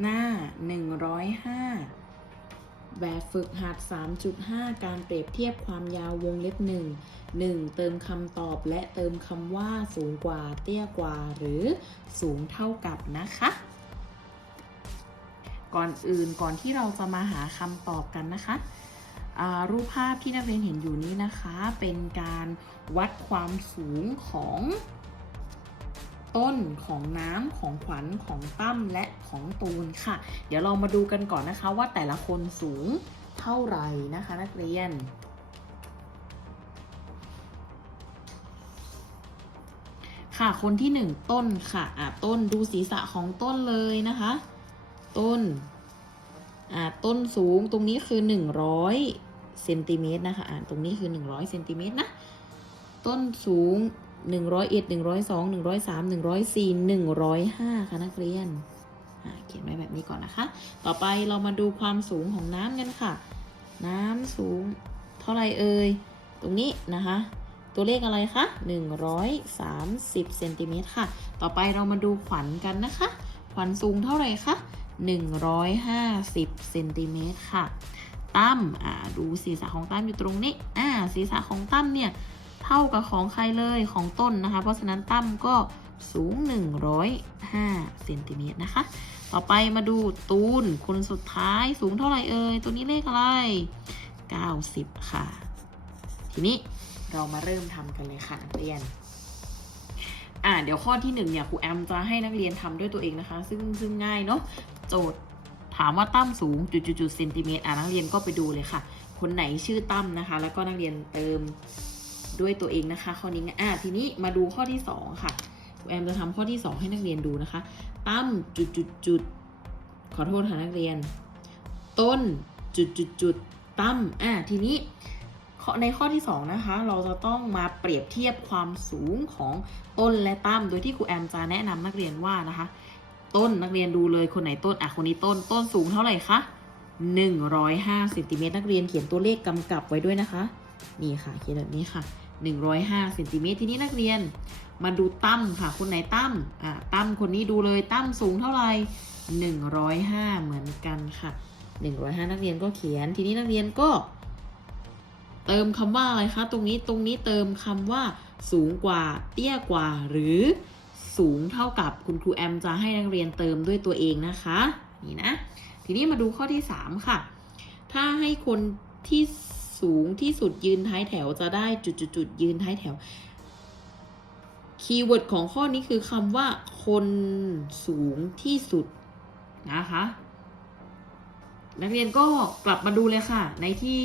หน้า 105 แบบฝึกหัด 3.5 การเปรียบเทียบความยาววงเล็บ 1 1 เติมคำตอบและเติมคำว่าสูงกว่า เตี้ยกว่า หรือสูงเท่ากับนะคะ ก่อนอื่นก่อนที่เราจะมาหาคำตอบกันนะคะรูปภาพที่นักเรียนเห็นอยู่นี้นะคะ เป็นการวัดความสูงของต้นของน้ำของขวัญของตั้มและ ของตูนค่ะ เดี๋ยวเรามาดูกันก่อนนะคะว่าแต่ละคนสูงเท่าไหร่นะคะ นักเรียนค่ะคนที่หนึ่งต้นค่ะอะต้นดูศีรษะของต้นเลยนะคะ ต้นอ่าต้นสูงตรงนี้คือ100เซนติเมตรนะคะอ่าตรงนี้คือ100เซนติเมตรนะ ต้นสูง101 102 103 104 105ค่ะนักเรียนอ่าเเขียนไว้แบบนี้ก่อนนะคะ ต่อไปเรามาดูความสูงของน้ำกันค่ะ น้ำสูงเท่าไรเอ่ย ตรงนี้นะคะ ตัวเลขอะไรคะ 130เซนติเมตรค่ะ ต่อไปเรามาดูขวัญกันนะคะ ขวัญสูงเท่าไหร่คะ 150เซนติเมตรค่ะตั้มอ่าดูศีรษะของตั้มอยู่ตรงนี้ อ่า ศีรษะของตั้มเนี่ย เท่ากับของใครเลยของต้นนะคะ เพราะฉะนั้นตั้มก็สูง 5เซนติเมตรนะคะ ต่อไปมาดูตูนคนสุดท้ายสูงเท่าไหร่เอ่ย ตัวนี้เลขอะไร 90 ค่ะ ทีนี้เรามาเริ่มทำกันเลยค่ะนักเรียนอ่าเดี๋ยวข้อที่หนึ่งเนี่ยครูแอมจะให้นักเรียนทำด้วยตัวเองนะคะ ซึ่งซึ่งง่ายเนาะโจทย์ถามว่าตั้มสูงจุดๆๆเซนติเมตรอ่านักเรียนก็ไปดูเลยค่ะ คนไหนชื่อตั้มนะคะ แล้วก็นักเรียนเติมด้วยตัวเองนะคะ ข้อนี้อ่าทีนี้มาดูข้อที่สองค่ะ แอมจะทำข้อที่สองให้นักเรียนดูนะคะ ตั้มจุดๆๆขอโทษค่ะนักเรียน ต้นจุดๆๆตั้มอ่าทีนี้ในข้อที่ 2 นะคะ เราจะต้องมาเปรียบเทียบความสูงของต้นและตั้มโดยที่ครูแอมจะแนะนำนักเรียนว่านะคะ ต้นนักเรียนดูเลยคนไหนต้นอะคนนี้ต้นต้นสูงเท่าไหร่คะ105เซนติเมตรนักเรียนเขียนตัวเลขกำกับไว้ด้วยนะคะ นี่ค่ะ เขียนแบบนี้ค่ะ 105เซนติเมตรทีนี้นักเรียนมาดูตั้มค่ะ คนไหนตั้มอะตั้มคนนี้ดูเลยตั้มสูงเท่าไหร่105 เหมือนกันค่ะ 105 นักเรียนก็เขียน ทีนี้นักเรียนก็ เติมคำว่าอะไรคะ ตรงนี้ตรงนี้เติมคำว่า สูงกว่า เตี้ยกว่า หรือสูงเท่ากับคุณครูแอมจะให้นักเรียนเติมด้วยตัวเองนะคะ นี่นะ ทีนี้มาดูข้อที่ 3 ค่ะ ถ้าให้คนที่ สูงที่สุดยืนท้ายแถวจะได้จุดๆๆยืนท้ายแถว คีย์เวิร์ดของข้อนี้คือคำว่า คนสูงที่สุดนะคะ นักเรียนก็กลับมาดูเลยค่ะ ในที่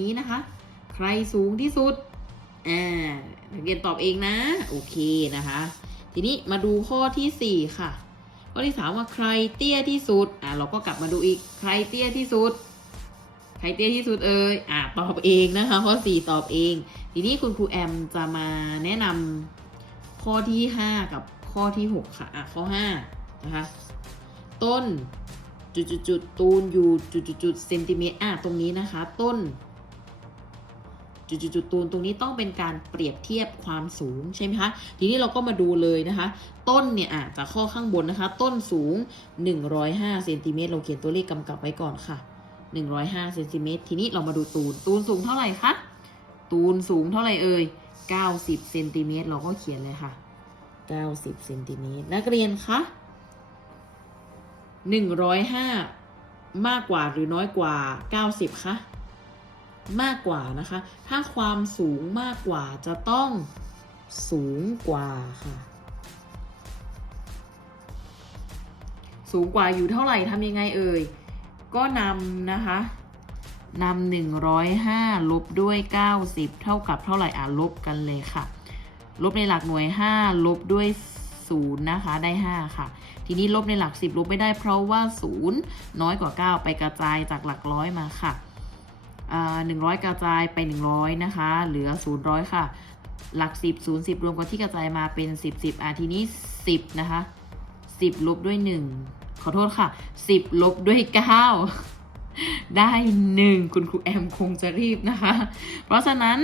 นี้นะคะ ใครสูงที่สุดอ่านักเรียนตอบเองนะ โอเคนะคะ ทีนี้มาดูข้อที่ 4 ค่ะข้อที่ 3 ว่าใครเตี้ยที่สุดอ่าเราก็กลับมาดูอีกใครเตี้ยที่สุด ครเตี้ยที่สุดเอ่ยอ่าตอบเองนะคะข้อ4ตอบเอง ทีนี้คุณครูแอมจะมาแนะนำข้อที่5กับข้อที่6ค่ะอะข้อ5นะคะต้นจุดๆๆตูนอยู่จุดๆๆเซนติเมตรอะตรงนี้นะคะ ต้นจุดๆๆตูนตรงนี้ต้องเป็นการเปรียบเทียบความสูงใช่ไหมคะทีนี้เราก็มาดูเลยนะคะ ต้นเนี่ยอะจากข้อข้างบนนะคะ ต้นสูง 105เซนติเมตรเราเขียนตัวเลขกำกับไว้ก่อนค่ะ 105เซนติเมตรทีนี้เรามาดูตูน ตูนสูงเท่าไหร่คะ ตูนสูงเท่าไหร่เอ่ย 90เซนติเมตรเราก็เขียนเลยค่ะ 90เซนติเมตรนักเรียนคะ105 มากกว่าหรือน้อยกว่า 90 คะ มากกว่านะคะ ถ้าความสูงมากกว่าจะต้องสูงกว่าค่ะ สูงกว่าอยู่เท่าไหร่ทำยังไงเอ่ย ก็นำนะคะนำหนึ่งร้อยห้าลบด้วยเก้าสิบเท่ากับเท่าไหร่อะลบกันเลยค่ะ ลบในหลักหน่วยห้าลบด้วยศูนย์นะคะได้ห้าค่ะ ทีนี้ลบในหลักสิบลบไม่ได้เพราะว่าศูนย์น้อยกว่าเก้าไปกระจายจากหลักร้อยมาค่ะหนึ่งร้อยกระจายไปหนึ่งร้อยนะคะ เหลือศูนย์ร้อยค่ะ หลักสิบศูนย์สิบรวมกับที่กระจายมาเป็นสิบสิบอะทีนี้สิบนะคะสิบลบด้วยหนึ่ง ขอโทษค่ะสิบลบด้วยเก้าได้หนึ่งคุณครูแอมคงจะรีบนะคะ เพราะฉะนั้น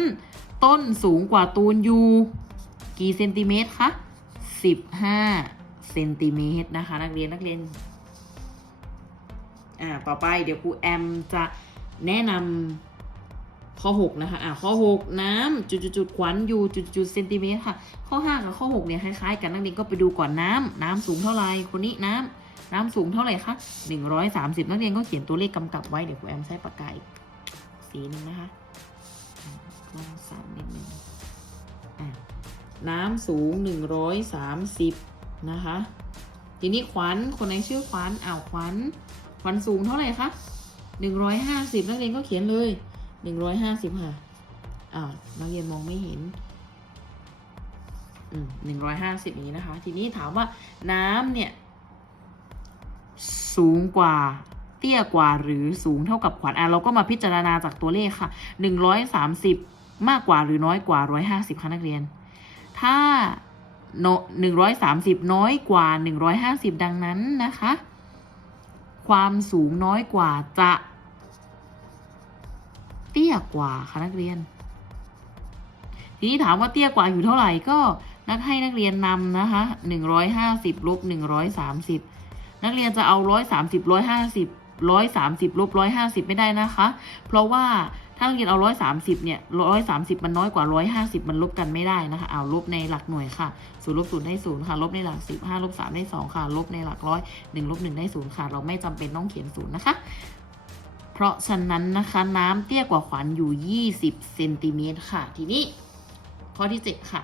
ต้นสูงกว่าตูนอยู่กี่เซนติเมตรคะ 15 เซนติเมตรนะคะ นักเรียนนักเรียน อ่า ต่อไปเดี๋ยวครูแอมจะแนะนำ ข้อ 6 นะคะ อ่าข้อ 6 น้ำจุดจุดจุดขวัญอยู่จุดจุดเซนติเมตรค่ะ ข้อ 5 กับข้อ 6 เนี่ยคล้ายๆกันนักเรียนก็ไปดูก่อนน้ำน้ำสูงเท่าไหร่คนนี้น้ำน้ำสูงเท่าไหร่คะ130 นักเรียนก็เขียนตัวเลขกำกับไว้เดี๋ยวครูแอมใช้ปากกาอีกสีหนึ่งนะคะลองสามนิดนึงอ่าน้ำสูง 130 นะคะ ทีนี้ขวัญคนไหนชื่อขวัญอ้าวขวัญขวัญสูงเท่าไหร่คะหนึ่งร้อยห้าสิบนักเรียนก็เขียนเลย หนึ่งร้อยห้าสิบค่ะอ้านักเรียนมองไม่เห็นอืมหนึ่งร้อยห้าสิบอย่างนี้นะคะ ทีนี้ถามว่าน้ำเนี่ย สูงกว่าเตี้ยกว่าหรือสูงเท่ากับขวัญอะเราก็มาพิจารณาจากตัวเลขค่ะหนึ่งร้อยสามสิบมากกว่าหรือน้อยกว่าร้อยห้าสิบค่ะนักเรียน ถ้าหนึ่งร้อยสามสิบน้อยกว่าหนึ่งร้อยห้าสิบดังนั้นนะคะ ความสูงน้อยกว่าจะ เตี้ยกว่าค่ะนักเรียน ทีนี้ถามว่าเตี้ยกว่าอยู่เท่าไหร่ก็นักให้นักเรียนนำนะคะหนึ่งร้อยห้าสิบลบหนึ่งร้อยสามสิบนักเรียนจะเอาร้อยสามสิบร้อยห้าสิบร้อยสามสิบลบร้อยห้าสิบไม่ได้นะคะ เพราะว่าถ้านักเรียนเอาร้อยสามสิบเนี่ยร้อยสามสิบมันน้อยกว่าร้อยห้าสิบมันลบกันไม่ได้นะคะเอาลบในหลักหน่วยค่ะศูนย์ลบศูนย์ได้ศูนย์ค่ะ ลบในหลักสิบห้าลบสามได้สองค่ะ ลบในหลักร้อยหนึ่งลบหนึ่งได้ศูนย์ค่ะ เราไม่จำเป็นต้องเขียนศูนย์นะคะ เพราะฉะนั้นนะคะน้ำเตี้ยกว่าขวัญอยู่ 20เซนติเมตรค่ะ ทีนี้ ข้อที่ 7 ค่ะ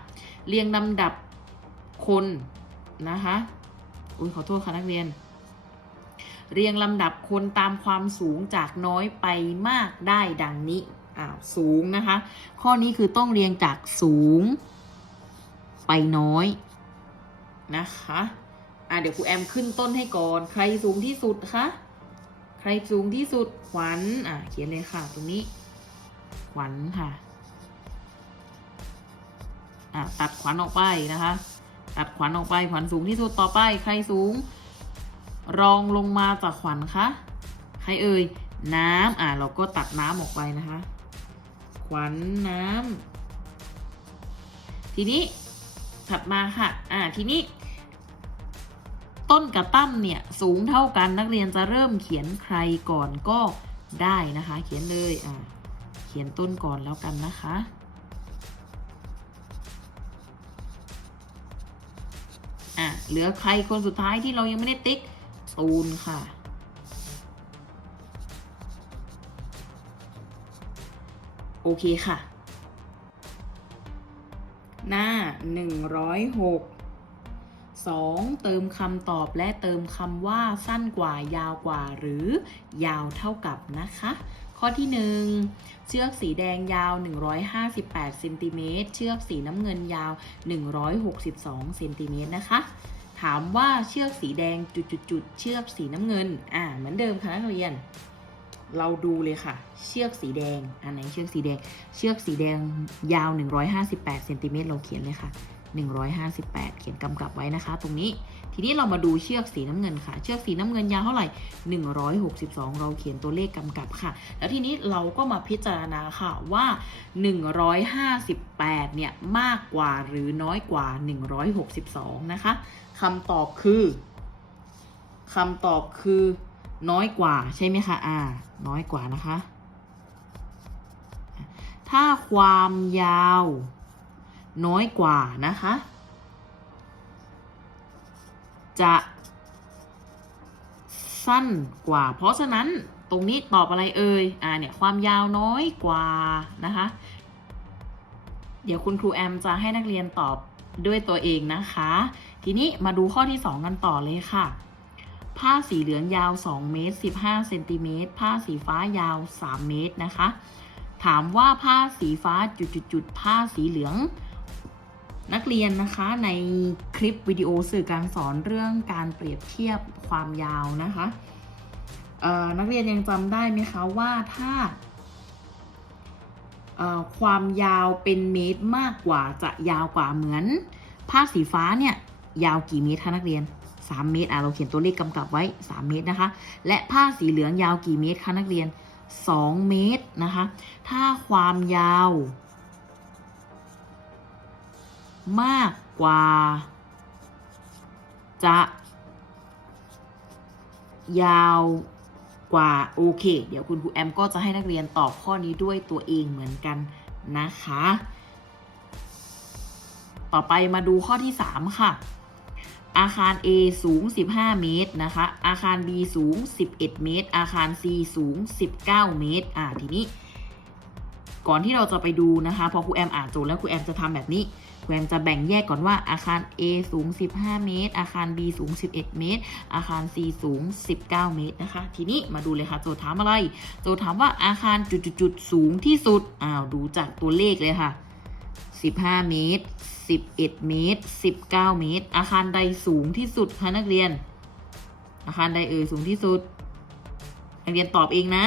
เรียงลำดับคนนะคะอุ้ยขอโทษค่ะนักเรียน เรียงลำดับคนตามความสูงจากน้อยไปมากได้ดังนี้อ้าวสูงนะคะ ข้อนี้คือต้องเรียงจากสูง ไปน้อยนะคะอะเดี๋ยวครูแอมขึ้นต้นให้ก่อน ใครสูงที่สุดคะ ครสูงที่สุดขวัญอะเขียนเลยค่ะตรงนี้ ขวัญค่ะอะตัดขวัญออกไปนะคะ ตัดขวัญออกไปขวัญสูงที่สุดต่อไป ใครสูง รองลงมาจากขวัญคะใครเอ่ยน้ำอะเราก็ตัดน้ำออกไปนะคะ ขวัญน้ำทีนี้ถัดมาค่ะ อ่าทีนี้ ต้นกับตั้มเนี่ยสูงเท่ากันนักเรียนจะเริ่มเขียนใครก่อนก็ได้นะคะ เขียนเลยอ่าเขียนต้นก่อนแล้วกันนะคะ อะเหลือใครคนสุดท้ายที่เรายังไม่ได้ติ๊กตูนค่ะโอเคค่ะ หน้า 106 2. เติมคำตอบและเติมคำว่าสั้นกว่ายาวกว่าหรือยาวเท่ากับนะคะ ข้อที่ 1 เชือกสีแดงยาว 158เซนติเมตรเชือกสีน้ำเงินยาว 162เซนติเมตรนะคะ ถามว่าเชือกสีแดงจุดๆเชือกสีน้ำเงิน อ่า เหมือนเดิมค่ะนักเรียน เราดูเลยค่ะ เชือกสีแดง อันไหนเชือกสีแดง เชือกสีแดงยาว 158เซนติเมตรเราเขียนเลยค่ะ 158 เขียนกำกับไว้นะคะ ตรงนี้ ทีนี้เรามาดูเชือกสีน้ำเงินค่ะ เชือกสีน้ำเงินยาวเท่าไหร่ 162 เราเขียนตัวเลขกำกับค่ะ แล้วทีนี้เราก็มาพิจารณาค่ะว่า 158 เนี่ยมากกว่าหรือน้อยกว่า 162 นะคะคำตอบคือคำตอบคือน้อยกว่าใช่ไหมคะ อ่า น้อยกว่านะคะ ถ้าความยาว น้อยกว่านะคะ จะสั้นกว่า เพราะฉะนั้นตรงนี้ตอบอะไรเอ่ย อ่าเนี่ยความยาวน้อยกว่านะคะ เดี๋ยวคุณครูแอมจะให้นักเรียนตอบด้วยตัวเองนะคะ ทีนี้มาดูข้อที่ 2 กันต่อเลยค่ะ ผ้าสีเหลืองยาว 2 เมตร 15 เซนติเมตร ผ้าสีฟ้ายาว 3 เมตรนะคะ ถามว่าผ้าสีฟ้าจุดๆผ้าสีเหลือง นักเรียนนะคะในคลิปวิดีโอสื่อการสอนเรื่องการเปรียบเทียบความยาวนะคะนักเรียนยังจำได้ไหมคะว่าถ้าความยาวเป็นเมตรมากกว่าจะยาวกว่าเหมือนผ้าสีฟ้าเนี่ยยาวกี่เมตรคะนักเรียน 3 เมตรอะเราเขียนตัวเลขกำกับไว้ 3 เมตรนะคะ และผ้าสีเหลืองยาวกี่เมตรคะนักเรียน 2 เมตรนะคะ ถ้าความยาว มากกว่า จะ ยาวกว่า โอเค เดี๋ยวคุณครูแอมก็จะให้นักเรียนตอบข้อนี้ด้วยตัวเองเหมือนกันนะคะ ต่อไปมาดูข้อที่ 3 ค่ะ อาคาร A สูง 15 เมตรนะคะ อาคาร B สูง 11 เมตร อาคาร C สูง 19 เมตร อ่าทีนี้ ก่อนที่เราจะไปดูนะคะพอครูแอมอ่านโจทย์แล้วครูแอมจะทำแบบนี้ครูแอมจะแบ่งแยกก่อนว่าอาคาร A สูง 15 เมตร อาคาร B สูง 11 เมตร อาคาร C สูง 19 เมตรนะคะ ทีนี้มาดูเลยค่ะโจทย์ถามอะไร โจทย์ถามว่าอาคารจุดๆๆสูงที่สุดอ้าวดูจากตัวเลขเลยค่ะ 15 เมตร 11 เมตร 19 เมตร อาคารใดสูงที่สุดคะนักเรียน อาคารใดเอ่ยสูงที่สุดนักเรียนตอบเองนะ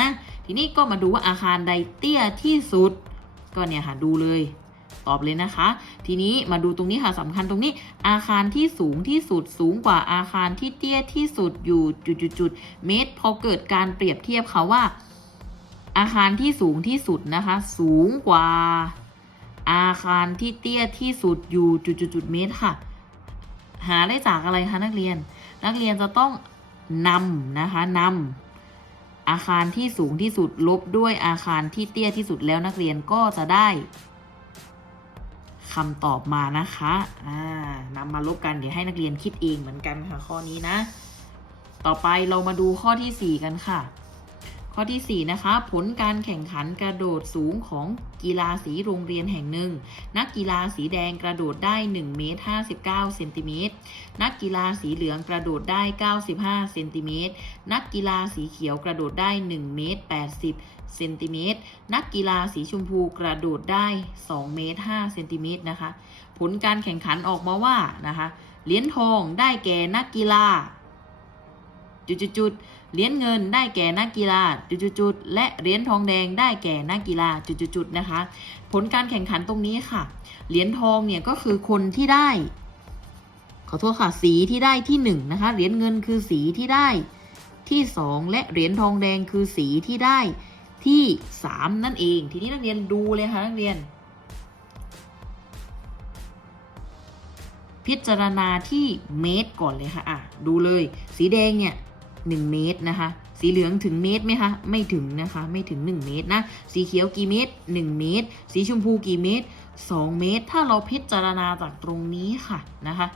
ทีนี้ก็มาดูว่าอาคารใดเตี้ยที่สุด ก็เนี่ยค่ะดูเลย ตอบเลยนะคะ ทีนี้มาดูตรงนี้ค่ะสำคัญตรงนี้ อาคารที่สูงที่สุดสูงกว่าอาคารที่เตี้ยที่สุดอยู่จุดๆๆเมตรพอเกิดการเปรียบเทียบค่ะว่า อาคารที่สูงที่สุดนะคะ สูงกว่า อาคารที่เตี้ยที่สุดอยู่จุดๆๆเมตรค่ะ หาได้จากอะไรคะนักเรียน นักเรียนจะต้องนำนะคะนำ อาคารที่สูงที่สุดลบด้วยอาคารที่เตี้ยที่สุดแล้วนักเรียนก็จะได้คำตอบมานะคะนำมาลบกันเดี๋ยวให้นักเรียนคิดเองเหมือนกันค่ะข้อนี้นะ ต่อไปเรามาดูข้อที่ 4 กันค่ะ ข้อที่ 4 นะคะ ผลการแข่งขันกระโดดสูงของกีฬาสีโรงเรียนแห่งหนึ่ง นักกีฬาสีแดงกระโดดได้1เมตร59เซนติเมตรนักกีฬาสีเหลืองกระโดดได้ 95เซนติเมตรนักกีฬาสีเขียวกระโดดได้1เมตร80เซนติเมตรนักกีฬาสีชมพูกระโดดได้2เมตร5เซนติเมตรนะคะ ผลการแข่งขันออกมาว่านะคะเหรียญทองได้แก่นักกีฬา จุดๆเหรียญเงินได้แก่นักกีฬาจุดๆและเหรียญทองแดงได้แก่นักกีฬาจุดๆนะคะ ผลการแข่งขันตรงนี้ค่ะ เหรียญทองเนี่ยก็คือคนที่ได้ ขอโทษค่ะสีที่ได้ที่หนึ่งนะคะเหรียญเงินคือสีที่ได้ที่สองและเหรียญทองแดงคือสีที่ได้ที่สามนั่นเอง ทีนี้นักเรียนดูเลยค่ะนักเรียน พิจารณาที่เมตรก่อนเลยค่ะอะ ดูเลย สีแดงเนี่ย หนึ่งเมตรนะคะ สีเหลืองถึงเมตรไหมคะ ไม่ถึงนะคะ ไม่ถึง 1 เมตรนะ สีเขียวกี่เมตร 1 เมตร สีชมพูกี่เมตร 2 เมตร ถ้าเราพิจารณาจากตรงนี้ค่ะนะคะ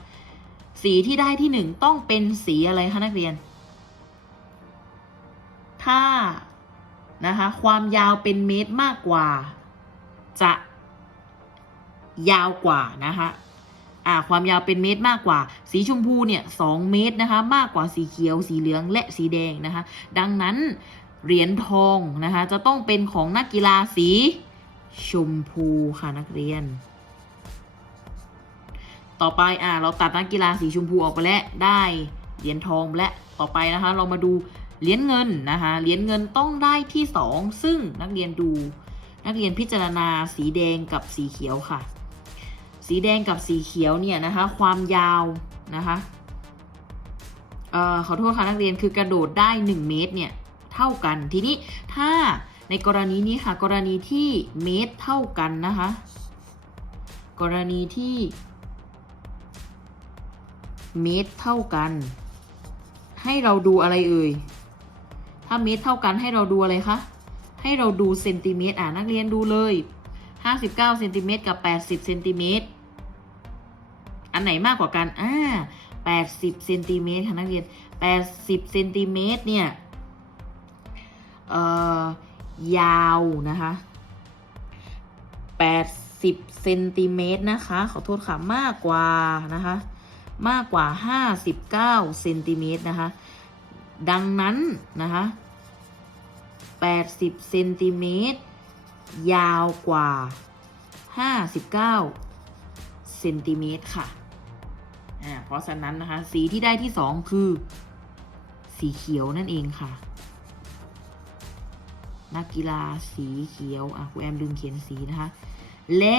สีที่ได้ที่ 1 ต้องเป็นสีอะไรคะนักเรียน ถ้านะคะความยาวเป็นเมตรมากกว่า จะยาวกว่านะคะ อ่าความยาวเป็นเมตรมากกว่า สีชมพูเนี่ยสองเมตรนะคะ มากกว่าสีเขียว สีเหลืองและสีแดงนะคะ ดังนั้นเหรียญทองนะคะ จะต้องเป็นของนักกีฬาสีชมพูค่ะนักเรียน ต่อไปอ่าเราตัดนักกีฬาสีชมพูออกไปแล้วได้เหรียญทองและต่อไปนะคะ เรามาดูเหรียญเงินนะคะเหรียญเงินต้องได้ที่สองซึ่งนักเรียนดู นักเรียนพิจารณาสีแดงกับสีเขียวค่ะ สีแดงกับสีเขียวเนี่ยนะคะ ความยาวนะคะเอ่อขอโทษค่ะนักเรียนคือกระโดดได้ 1 เมตรเนี่ย เท่ากันทีนี้ถ้าในกรณีนี้ค่ะ กรณีที่เมตรเท่ากันนะคะ กรณีที่เมตรเท่ากัน ให้เราดูอะไรเอ่ยถ้าเมตรเท่ากันให้เราดูอะไรคะให้เราดูเซนติเมตรอ่านักเรียนดูเลย 59เซนติเมตรกับ 80เซนติเมตรอันไหนมากกว่ากันอ่า80เซนติเมตรค่ะนักเรียน 80เซนติเมตรเนี่ยเอ่อยาวนะคะ80เซนติเมตรนะคะ ขอโทษค่ะ มากกว่านะคะ มากกว่า 59เซนติเมตรนะคะ ดังนั้นนะคะ80เซนติเมตร ยาวกว่า 59เซนติเมตรค่ะอ่าเพราะฉะนั้นนะคะ สีที่ได้ที่สองคือ สีเขียวนั่นเองค่ะ นักกีฬาสีเขียวอะครูแอมลืมเขียนสีนะคะ และ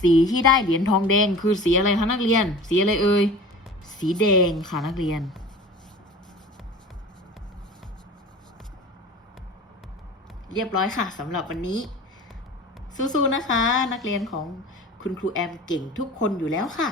สีที่ได้เหรียญทองแดงคือสีอะไรคะนักเรียน สีอะไรเอ่ย สีแดงค่ะนักเรียน เรียบร้อยค่ะสำหรับวันนี้ สู้ๆนะคะ นักเรียนของคุณครูแอมเก่งทุกคนอยู่แล้วค่ะ